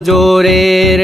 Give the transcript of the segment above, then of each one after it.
জোরের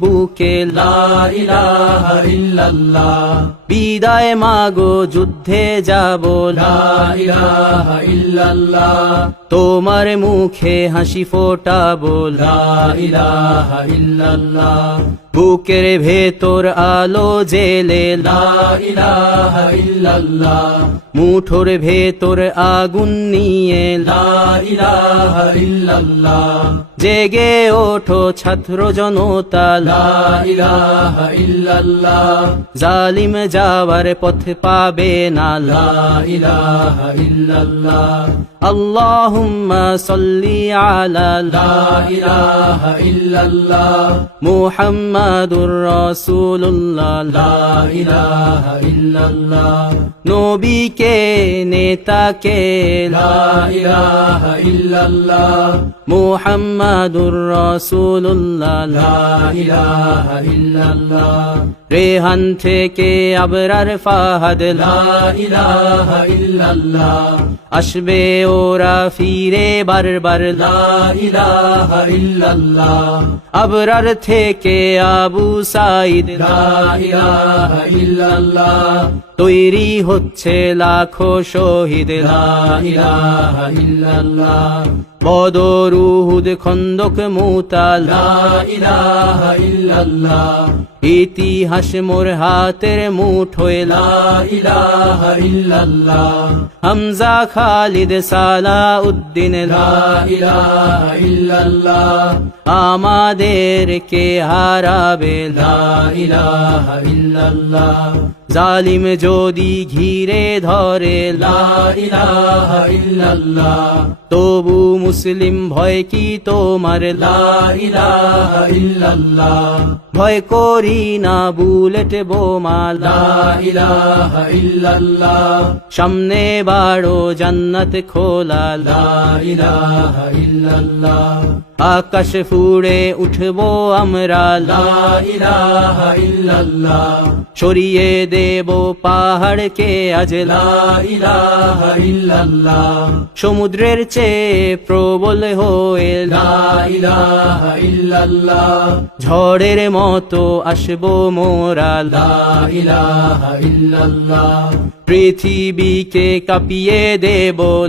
বুকে লা ইলাহা ইল্লাল্লাহ। বিদায় মাগো যুদ্ধে যাব তোমার মুখে হাসি ফোটাবো লা ইলাহা ইল্লাল্লাহ। বুকের ভেতর আলো জেলে মুঠোর ভেতর আগুন নিয়ে জেগে ওঠো ছাত্র জনতা। জালিম যাওয়ার পথ পাবে না। আল্লাহুম্মা সাল্লি আলা লা ইলাহা ইল্লাল্লাহ। মুহাম্মাদুর রাসূলুল্লাহ। লা ইলাহা ইল্লাল্লাহ। রেহান থেকে আবরার ফাহাদ আসবে ওরা ফিরে বারবার আবরার থেকে আবু সাইদ ইল্লাল্লাহ। তৈরি হচ্ছে লাখো শহীদ। লা ইলাহা ইল্লাল্লাহ। বদর উহুদ খন্দক মুতা লা ইল্লাল্লাহ। ইতিহাস মোর হাতের মুঠোয় ইল্লাল্লাহ। হামজা খালিদ সালা উদ্দিন ইল্লাল্লাহ। আমাদের কে হারাবে। লা ইল্লাল্লাহ জালিম যদি ঘিরে ধরে তবু মুসলিম ভয় কি তোমার? ইল্লাল্লাহ। ভয় করি না বুলেট বোমা। ইল্লাল্লাহ। সামনে বাড়ো জান্নাত খোলা। আকাশ ফুড়ে উঠবো আমরা। সরিয়ে দেব পাহাড়কে আজ। সমুদ্রের চেয়ে প্রবল হয়ে। ঝড়ের মতো আসব মোরা। পৃথিবীকে কাঁপিয়ে দেব।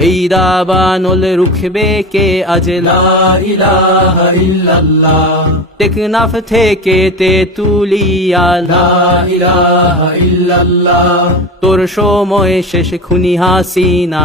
এই দাবানল রুখবে কে আজ টেকনাফ থেকে তে তুলিয়া তোর সময় শেষ খুনি হাসিনা।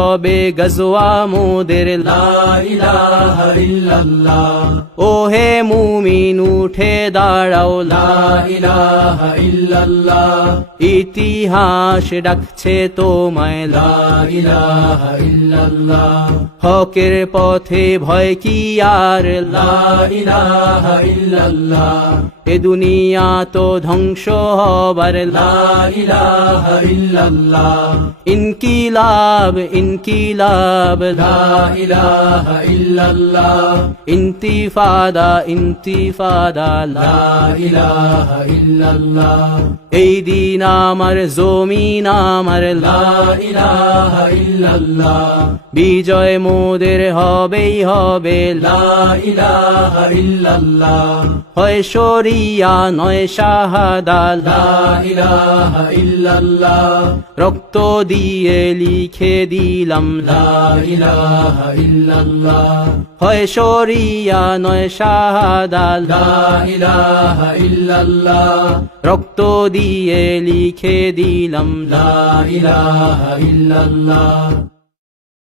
সবে গজওয়া মোদের ও হে মুমিন, উঠে দাঁড়াও ইতিহাস ডাকছে তোমায় হকের পথে ভয় কি আর? এ দুনিয়া তো ধ্বংস হবার ইনকিলাব ইনকিলাব। ইন্তিফাদা ইন্তিফাদা এই দিন আমার জমিন আমার বিজয় মোদের হবেই হবে হয় শরী সরিয়া নয় ইল্লাল্লাহ। রক্ত দিয়ে লিখে দিলাম হয় সরিয়া নয় ইল্লাল্লাহ। রক্ত দিয়ে লিখে দিলাম